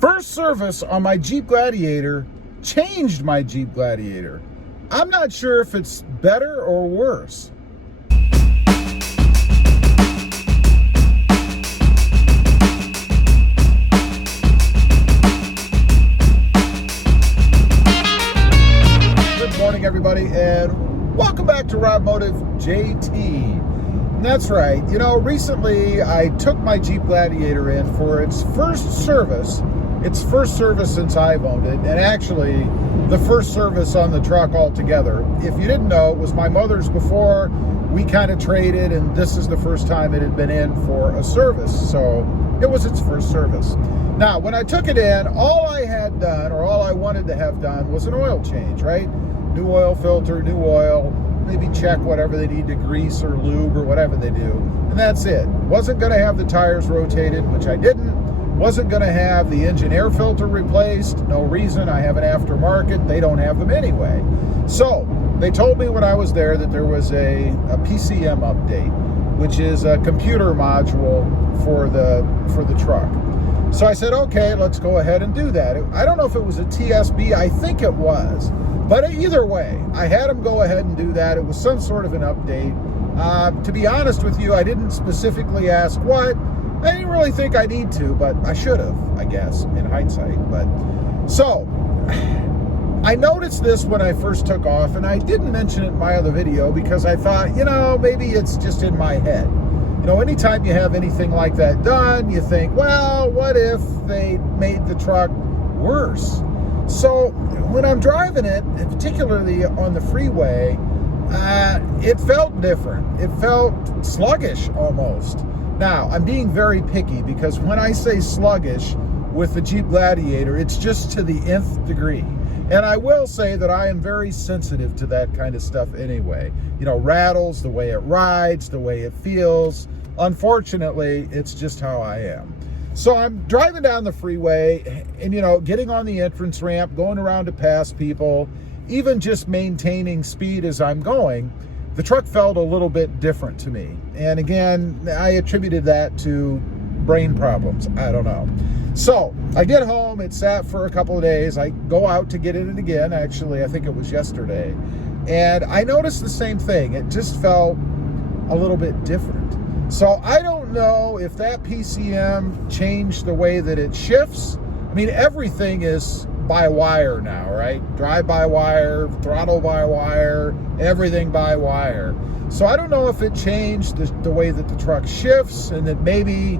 First service on my Jeep Gladiator changed my Jeep Gladiator. I'm not sure if it's better or worse. Good morning, everybody, and welcome back to Automotive JT. That's right. You know, recently I took my Jeep Gladiator in for its first service. It's first service since I've owned it, and actually the first service on the truck altogether. If you didn't know, it was my mother's before. We kind of traded, and this is the first time it had been in for a service. So it was its first service. Now, when I took it in, all I had done, or all I wanted to have done, was an oil change, right? New oil filter, new oil, maybe check whatever they need to grease or lube or whatever they do. And that's it. Wasn't going to have the tires rotated, which I didn't. Wasn't going to have the engine air filter replaced. No reason. I have an aftermarket. They don't have them anyway. So they told me when I was there that there was a PCM update, which is a computer module for the truck. So I said, okay, let's go ahead and do that. I don't know if it was a TSB. I think it was. But either way, I had them go ahead and do that. It was some sort of an update. To be honest with you, I didn't specifically ask what. I didn't really think I need to, but I should have, I guess, in hindsight. But so I noticed this when I first took off, and I didn't mention it in my other video because I thought, you know, maybe it's just in my head. You know, anytime you have anything like that done, you think, well, what if they made the truck worse? So when I'm driving it, particularly on the freeway, it felt different. It felt sluggish almost. Now, I'm being very picky because when I say sluggish with the Jeep Gladiator, it's just to the nth degree. And I will say that I am very sensitive to that kind of stuff anyway. You know, rattles, the way it rides, the way it feels. Unfortunately, it's just how I am. So I'm driving down the freeway and, you know, getting on the entrance ramp, going around to pass people, even just maintaining speed as I'm going. The truck felt a little bit different to me. And again, I attributed that to brain problems. I don't know. So I get home, it sat for a couple of days. I go out to get in it again. Actually, I think it was yesterday. And I noticed the same thing. It just felt a little bit different. So I don't know if that PCM changed the way that it shifts. I mean, everything is by wire now, right? Drive by wire, throttle by wire, everything by wire. So I don't know if it changed the way that the truck shifts, and that maybe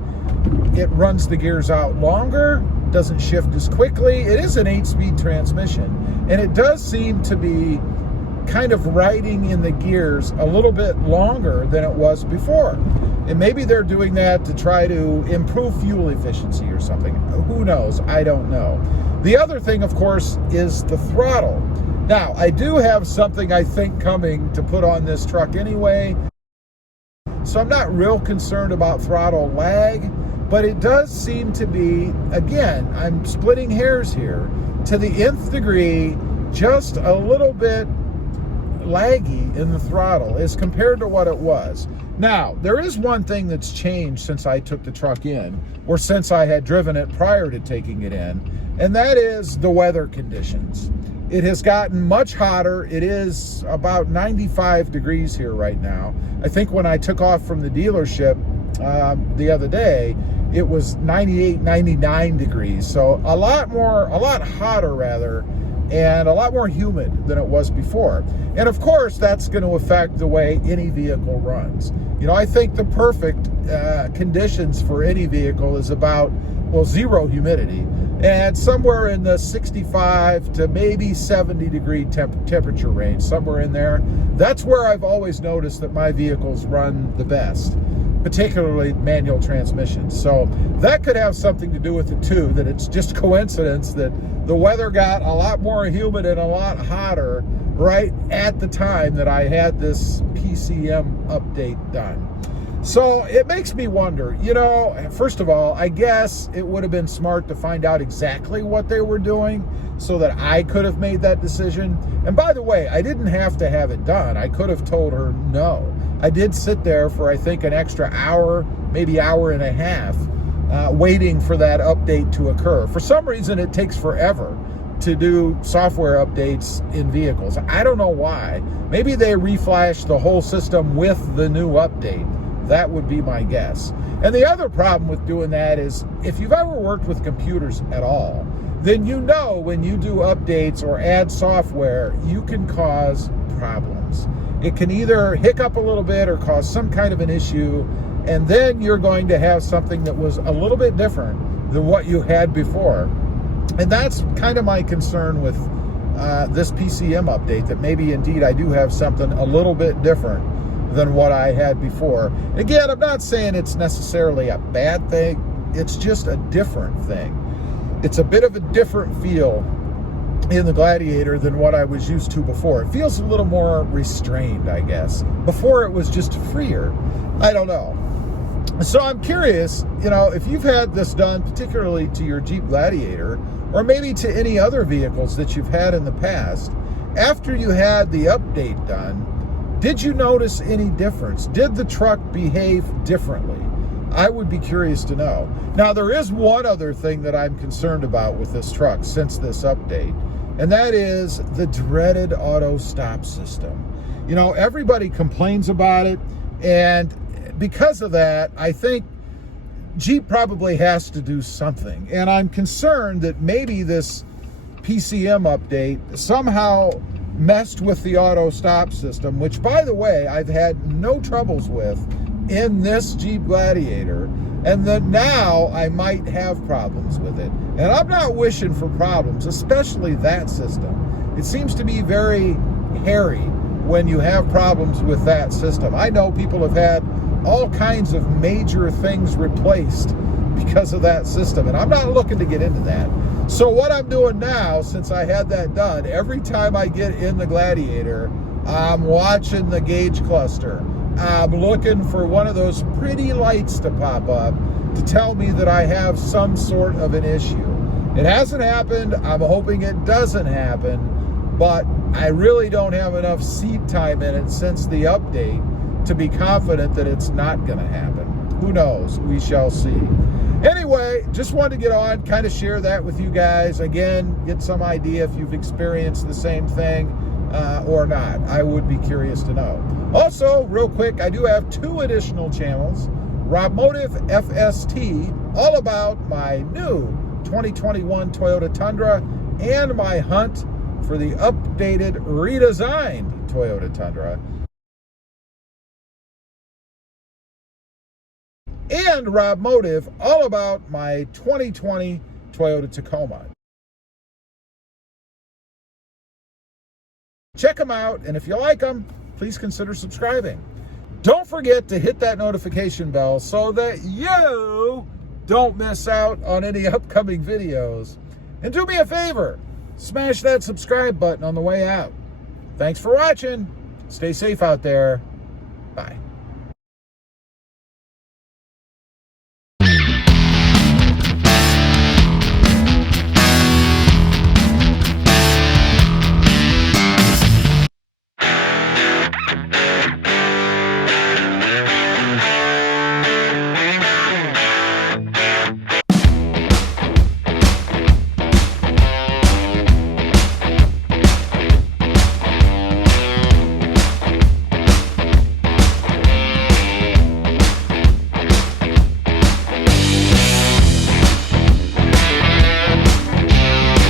it runs the gears out longer, doesn't shift as quickly. It is an 8-speed transmission, and it does seem to be kind of riding in the gears a little bit longer than it was before. And maybe they're doing that to try to improve fuel efficiency or something. Who knows? I don't know. The other thing, of course, is the throttle. Now, I do have something I think coming to put on this truck anyway, so I'm not real concerned about throttle lag, but it does seem to be, again, I'm splitting hairs here, to the nth degree, just a little bit laggy in the throttle as compared to what it was. Now, there is one thing that's changed since I took the truck in, or since I had driven it prior to taking it in, and that is the weather conditions. It has gotten much hotter. It is about 95 degrees here right now. I think when I took off from the dealership the other day, it was 98, 99 degrees. So a lot hotter rather, and a lot more humid than it was before. And of course, that's going to affect the way any vehicle runs. You know, I think the perfect conditions for any vehicle is about, well, zero humidity, and somewhere in the 65 to maybe 70 degree temperature range, somewhere in there. That's where I've always noticed that my vehicles run the best, particularly manual transmissions. So that could have something to do with it too, that it's just coincidence that the weather got a lot more humid and a lot hotter right at the time that I had this PCM update done. So it makes me wonder, you know, first of all, I guess it would have been smart to find out exactly what they were doing so that I could have made that decision. And by the way, I didn't have to have it done. I could have told her no. I did sit there for, I think, an extra hour, maybe hour and a half, waiting for that update to occur. For some reason, it takes forever to do software updates in vehicles. I don't know why. Maybe they reflash the whole system with the new update. That would be my guess. And the other problem with doing that is, if you've ever worked with computers at all, then you know when you do updates or add software, you can cause problems. It can either hiccup a little bit or cause some kind of an issue, and then you're going to have something that was a little bit different than what you had before. And that's kind of my concern with this PCM update, that maybe indeed I do have something a little bit different than what I had before. Again, I'm not saying it's necessarily a bad thing. It's just a different thing. It's a bit of a different feel in the Gladiator than what I was used to before. It feels a little more restrained, I guess. Before it was just freer. I don't know. So I'm curious, if you've had this done, particularly to your Jeep Gladiator, or maybe to any other vehicles that you've had in the past, after you had the update done, did you notice any difference? Did the truck behave differently? I would be curious to know. Now, there is one other thing that I'm concerned about with this truck since this update, and that is the dreaded auto stop system. Everybody complains about it, and because of that, I think Jeep probably has to do something. And I'm concerned that maybe this PCM update somehow messed with the auto stop system, which, by the way, I've had no troubles with in this Jeep Gladiator, and that now I might have problems with it. And I'm not wishing for problems, especially that system. It seems to be very hairy when you have problems with that system. I know people have had all kinds of major things replaced because of that system, and I'm not looking to get into that. So what I'm doing now, since I had that done, every time I get in the Gladiator, I'm watching the gauge cluster. I'm looking for one of those pretty lights to pop up to tell me that I have some sort of an issue. It hasn't happened. I'm hoping it doesn't happen, but I really don't have enough seat time in it since the update to be confident that it's not going to happen. Who knows? We shall see. Anyway, just wanted to get on, kind of share that with you guys. Again, get some idea if you've experienced the same thing or not. I would be curious to know. Also, real quick, I do have 2 additional channels. Robmotive FST, all about my new 2021 Toyota Tundra and my hunt for the updated, redesigned Toyota Tundra. And Rob Motive, all about my 2020 Toyota Tacoma. Check them out, and if you like them, please consider subscribing. Don't forget to hit that notification bell so that you don't miss out on any upcoming videos. And do me a favor, smash that subscribe button on the way out. Thanks for watching. Stay safe out there. Bye.